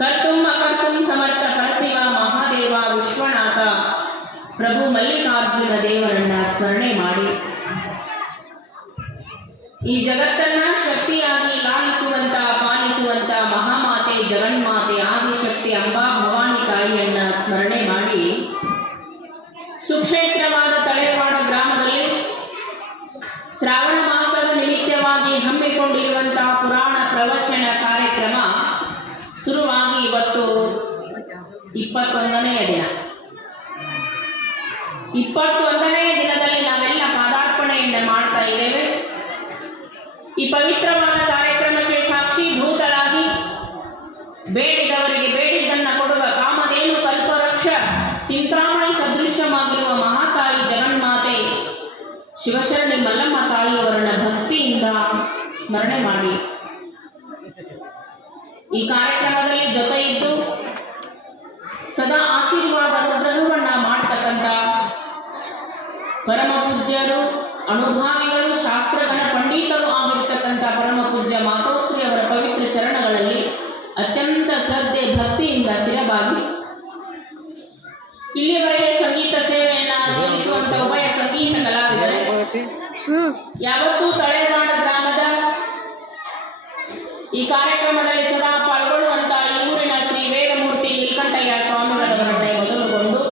ಕರ್ತುಂ ಅಕರ್ತುಂ ಸಮರ್ಥ ಕಳಸಿವ ಮಹಾದೇವ ವಿಶ್ವನಾಥ ಪ್ರಭು ಮಲ್ಲಿಕಾರ್ಜುನ ದೇವರನ್ನ ಸ್ಮರಣೆ ಮಾಡಿ ಈ ಜಗತ್ತನ್ನ ಶಕ್ತಿಯಾಗಿ ಲಾಲಿಸುವಂತ ಪಾಲಿಸುವಂತ ಮಹಾಮಾತೆ ಜಗನ್ಮಾತೆ ಆದಿಶಕ್ತಿ ಅಂಬಾ ಭವಾನಿ ತಾಯಿಯನ್ನ ಸ್ಮರಣೆ ಮಾಡಿ ಸುಕ್ಷೇತ್ರವಾದ ತಳೆವಾಡ ಗ್ರಾಮದಲ್ಲಿ ಶ್ರಾವಣ ಮಾಸದ ನಿಮಿತ್ತವಾಗಿ ಹಮ್ಮಿಕೊಂಡಿರುವಂತಹ ಪುರಾಣ ಪ್ರವಚನ ಕಾರ್ಯಕ್ರಮ ಶುರುವಾಗಿ ಇವತ್ತು 21ನೇ ದಿನ. 21ನೇ ದಿನದಲ್ಲಿ ನಾವೆಲ್ಲ ಪಾದಾರ್ಪಣೆಯನ್ನು ಮಾಡ್ತಾ ಇದ್ದೇವೆ. ಈ ಪವಿತ್ರವಾದ ಕಾರ್ಯಕ್ರಮಕ್ಕೆ ಸಾಕ್ಷೀಭೂತರಾಗಿ ಬೇಡಿದವರಿಗೆ ಬೇಡಿದ್ದನ್ನು ಕೊಡುವ ಕಾಮಧೇನು ಕಲ್ಪವೃಕ್ಷ ಚಿಂತಾಮಣಿ ಸದೃಶ್ಯವಾಗಿರುವ ಮಹಾತಾಯಿ ಜಗನ್ಮಾತೆ ಶಿವಶರಣಿ ಮಲ್ಲಮ್ಮ ತಾಯಿಯವರನ್ನ ಭಕ್ತಿಯಿಂದ ಸ್ಮರಣೆ ಮಾಡಿ ಈ ಕಾರ್ಯಕ್ರಮದಲ್ಲಿ ಜೊತೆ ಇದ್ದು ಸದಾ ಆಶೀರ್ವಾದ ಅನುಗ್ರಹವನ್ನ ಮಾಡ್ತಕ್ಕಂಥ ಪರಮ ಪೂಜ್ಯರು ಅನುಭಾವಿಗಳು ಶಾಸ್ತ್ರಗಳ ಪಂಡಿತರು ಆಗಿರ್ತಕ್ಕಂಥ ಪರಮ ಪೂಜ್ಯ ಮಾತೋಶ್ರೀ ಅವರ ಪವಿತ್ರ ಚರಣಗಳಲ್ಲಿ ಅತ್ಯಂತ ಶ್ರದ್ಧೆ ಭಕ್ತಿಯಿಂದ ಶಿರಬಾಗಿ ಇಲ್ಲಿವರೆಗೆ ಸಂಗೀತ ಸೇವೆಯನ್ನ ಸಲ್ಲಿಸುವಂತ ಉಭಯ ಸಂಗೀತ ಕಲಾವಿದರೆ ಯಾವತ್ತೂ ತಳೆವಾಡ ಗ್ರಾಮದ ಈ ಕಾರ್ಯಕ್ರಮದಲ್ಲಿ